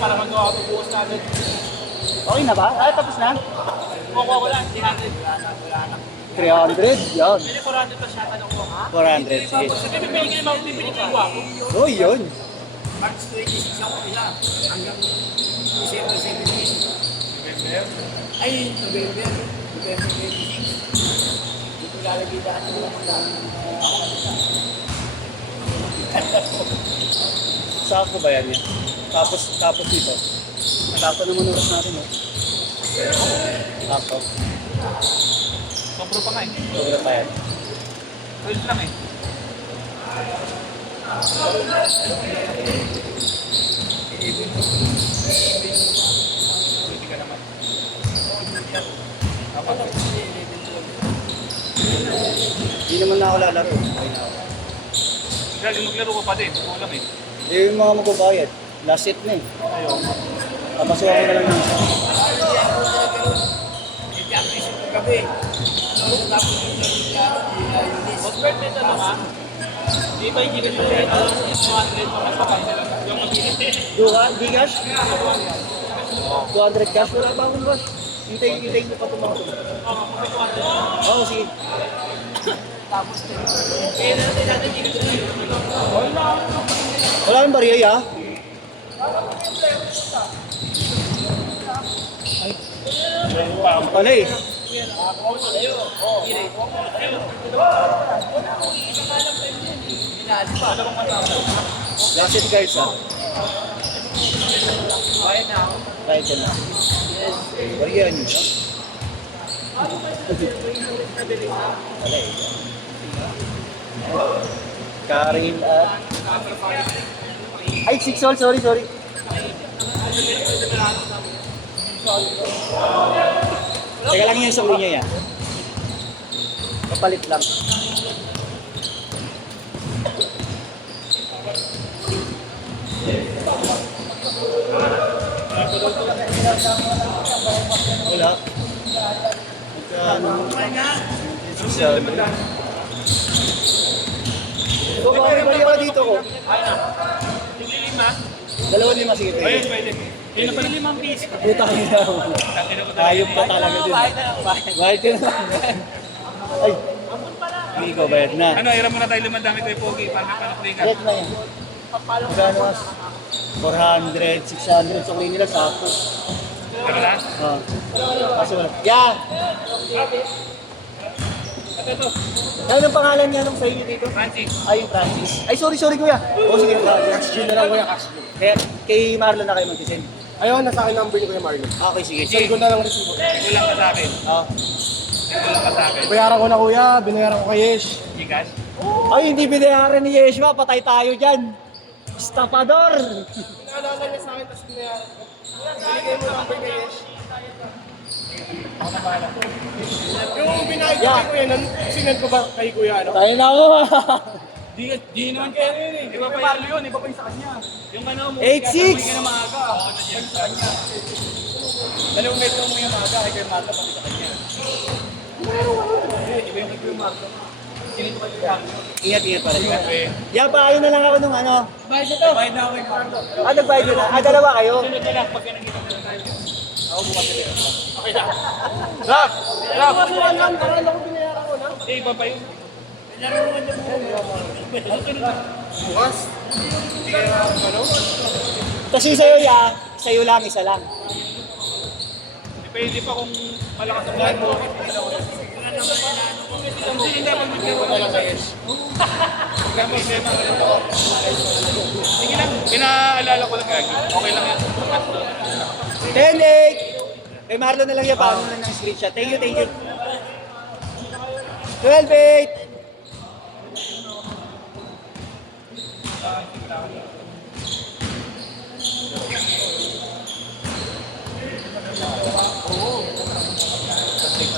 Para magawa ito bukas natin. Okay na ba? Ay, tapos na? Kukuha ko lang, 300. Wala na. 300, yan. Pwede 400 pa siya, tanong ko ha? 400, sige. Sabi, pipili kayo mga pipili kayo ako. Oh, yun. March 26 ako nila. Hanggang December 17. November? Ay, November. November 26. Dito lalagay daan ng mga Sakto ba yan yan? Tapos dito. Sakto naman oras natin, no? Sakto. Sobro pa nga eh. Sobra pa yan. Pwede lang eh. Pwede ka naman. Hindi naman na ako lalaro. Okay na ako. Dahil maglaro ko pa din, ako lang eh. Eh, yung mga magbabayad. Last set na eh. Ayaw. Papasuhan ko na lang ng isa. Hindi ako isip ng gabi. Mag-bird na ito naman. Di ba yung gigas na ito? 200 mga kapatid lang. Yung mag-gigas. Duhan, Gcash? 200 cash? Wala pa akong boss. Hintay ko pa tumakbo. Oo, sige. Kaya natin natin gigas na ito. Wala kang bariyay ah. Pala eh. Last set guys ah. Kahit yan lang. Bariyay nyo siya. Pala eh. Karin at... Ay, 6 all. Sorry. Teka lang yung suli niya yan. Kapalit lang. Wala. Magkano? Balik ka dito ko. Dalawa lima, sige. Ayun, pwede. Yun na pala 5 piso. Puta ka nila. Ayop ka talaga din. Bayad ka na lang. Ay. Hindi ko bayad na. Ano, hiram muna tayo 5 dami ko yung pogi. Paano-play ka? Bayad na yan. Magkano mas? 400, 600. So, nila sakto. Ano na? Kaso wala. Yeah! Ano ang pangalan niya nung sa inyo dito? Francis. Ay, yung Francis. Ay, sorry kuya. O sige, Francis. Yun na lang kuya, cash. Kaya kay Marlon na kayo mag-send. Ayun, nasa akin number ni Kuya Marlon. Okay, sige. Send ko na lang resibo. Kulang ka sa akin. Ah. Kulang ka sa akin. Bayaran ko na kuya, binayaran ko kay Yesh. Gigas? Ay, hindi binayaran ni Yeshua. Patay tayo dyan. Estapador! Naalala niya sa akin, tapos binayaran ko. Binigay mo number kay Yesh. Yung binayad ko kay Kuya, sinend ko ba kay Kuya, ano? Tayo na ako. Di naman kaya yun eh. Iba pa Marlo yun, iba pa yung sa kanya. Yung ano mo, 8-6. ka na maaga. Yung sa kanya. Dalawang metro mo yung maaga, ay kayo maaga pati sa kanya. Iba yung kay Marlo. Sinito ka yung Marlo. Ingat pa rin. Yeah, paayo na lang ako nung ano. Bayad na to. Bayad na ako kay Marlo. Ah, nagbayad na. Ah, dalawa kayo. Sunod na lang, pag nakita na tayo. Ako bukas na rin. Okay na. Raf! Raf! Akala ko binayaran ko na. Eh, iba pa yun. Bukas? Hindi ka na ano? Kasi sa'yo, ya. Sa'yo lang, isa lang. Depende pa kung malakas ang lahat mo. Hindi pag nagkaroon na lang kayo. Sige lang, pinaalala ko lang gagi. Okay lang yan. 10-8. Kay Marlon na lang yan. Paano na ng screenshot. Thank you. 12-8.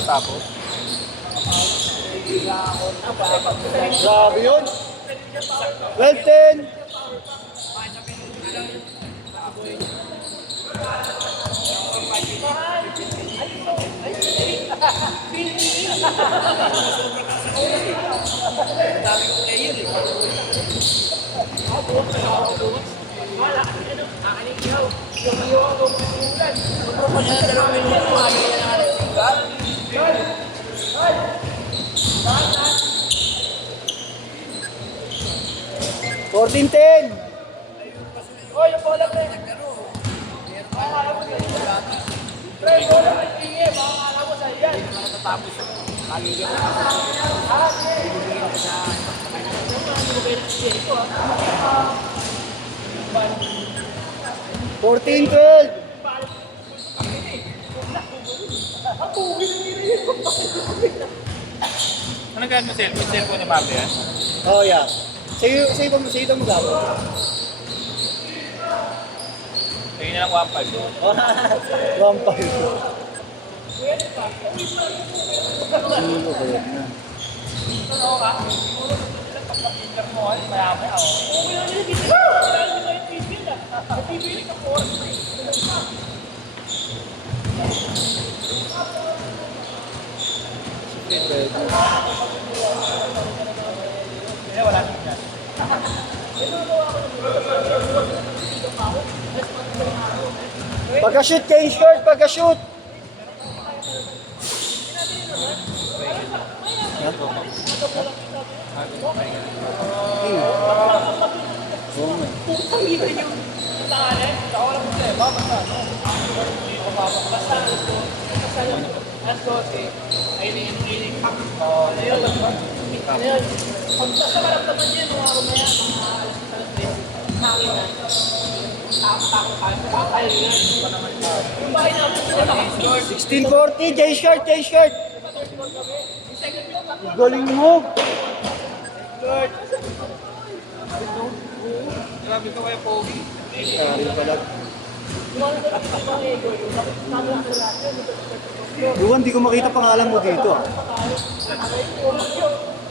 Tapos, Grabe yun. 12-10. 14 10. Fourteen, 12. Anong gano'n mo cellphone? Cellphone ni Pablo yan? Oh, yeah. Sa'yo ito mo gabo. Tingin niya lang 1.5. 1.5. Sino ba yan na? Pagka-shoot kayo, short, pagka-shoot. Sixteen 40, J-shirt. Galing mo. Grabe ka kaya Pogi. Kari pala. Duwan, di ko makita pangalan mo dito ah.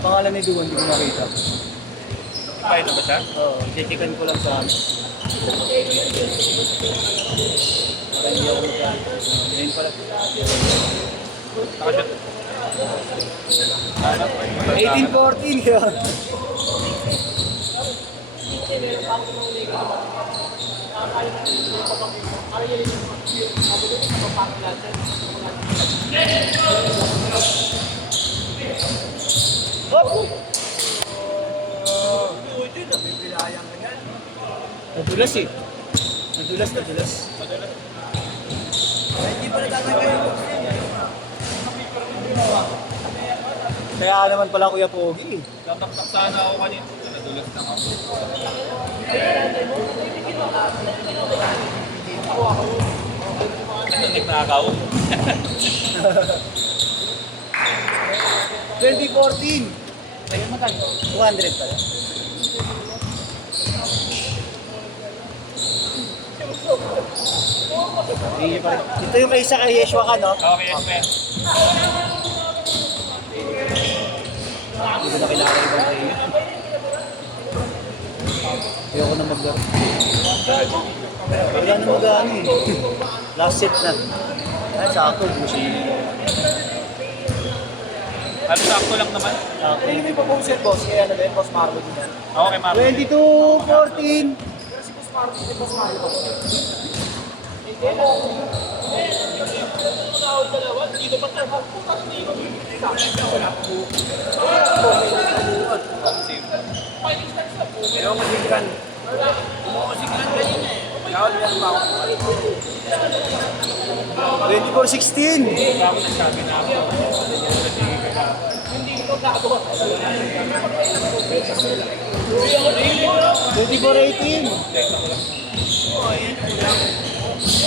Pangalan ni Duwan, di ko makita. Kahit na ba siya? Oo, checkan ko lang sa amin. Para hindi ako magkakita. Ngayon pala. Nakashoot. 18-14 yun. Hop! Nadulas eh. Nadulas. Kaya naman pala Kuya Pogi. Tataktak sana ako kanina. Nadulas na ako. Naninig na ako. 2014. 200 pala. Ito yung kay isa kay Yeshua ka, no? Okay, yes, man. Hindi ko na kailangan ibang player. Ayoko na maglaro. Wala na mag-ano eh. Last set na. Ay, sakto. Gusto nyo. Ano sakto lang naman? Hindi mo ipapost yan, boss. Kaya ano ba yun, Boss Marlo din yan. Okay, ma'am. 22-14. Ayaw mo sigran. Umuha sigran kanina eh. Ayaw yan ba ako? 24-16. Ako nagsabi na ako. 24-18.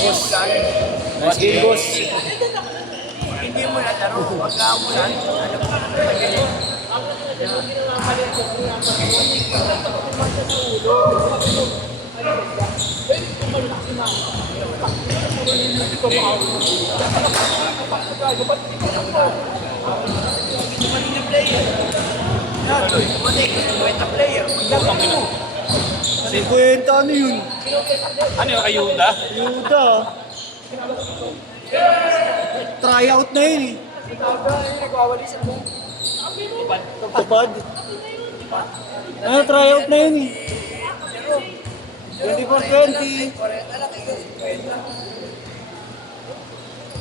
Boss, Nice game, boss. hindi mo na laro. Pagka mo na, alam mo na ganyan. player. 50 ano yun? Ano yung ayuda? Yuda. Tryout na yun eh. Tupad. Tryout na yun eh. 24-20. Koreta lang kayo. Kwenta.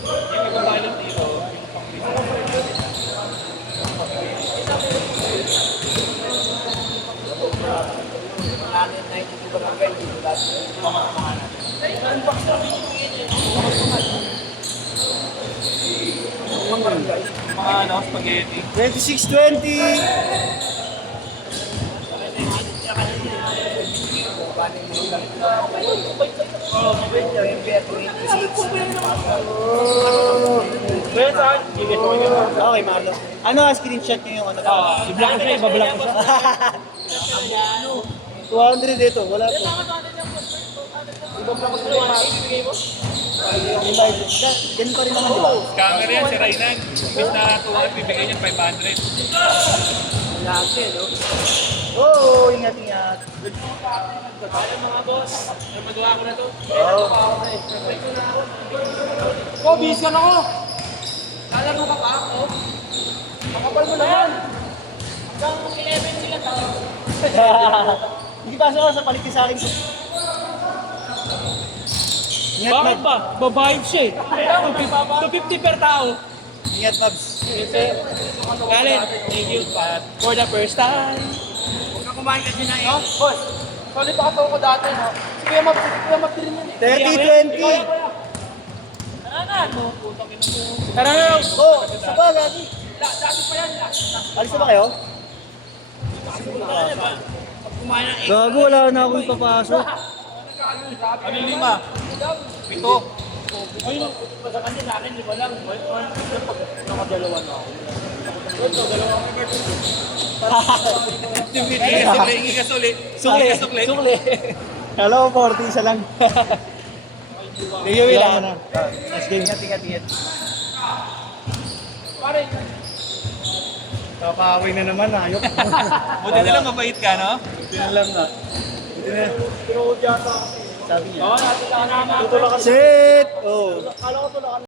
Yung nagbabalot dito, Mga 92 barangay, dito lahat. mga ano, spaghetti. 26-20. Okay, Marlo. Ano, screenshot nyo yung ano? I-block ko siya, ibablock ko siya. 200 dito, wala po. Ganun pa rin naman, di ba? Scammer yan, si Raynan. Imbis na 200, bibigay niya 500. Lagi, no? Oo, ingat, ingat. Mga boss, magawa ko na to. Oh, bis ka na ko! Lalaro ka pa ako? Makapal mo naman! Hanggang 11 sila tayo. Hindi pa sa palit sa akin. Ingat, Bakit Mab. ba? Babayad siya eh. 250 per tao. Ingat, Mabs. Galen, thank you for the first time. Huwag ka kumain kasi na yun. Boss, solid ako ko dati, no? Si Kuya Map din yun eh. 30-20. Tara na lang. Oh, isa pa, lagi. Dati pa yan. Alis na ba kayo? Pag kumain ng Gago, wala na akong papasok. Ano yung 5? 7. ayun, sa kanya sa akin, di ba lang? Pag nakadalawa na ako. Hingi ka suli. Sukli. Sukli. Hello, 40 isa lang. Hindi yung ilan na. Last game. Ingat. Pare, Kapaway na naman, ayok. Buti na lang mabait ka, no? Buti na lang nga. Buti na. Sabi niya. natin ka naman. Set! Oh.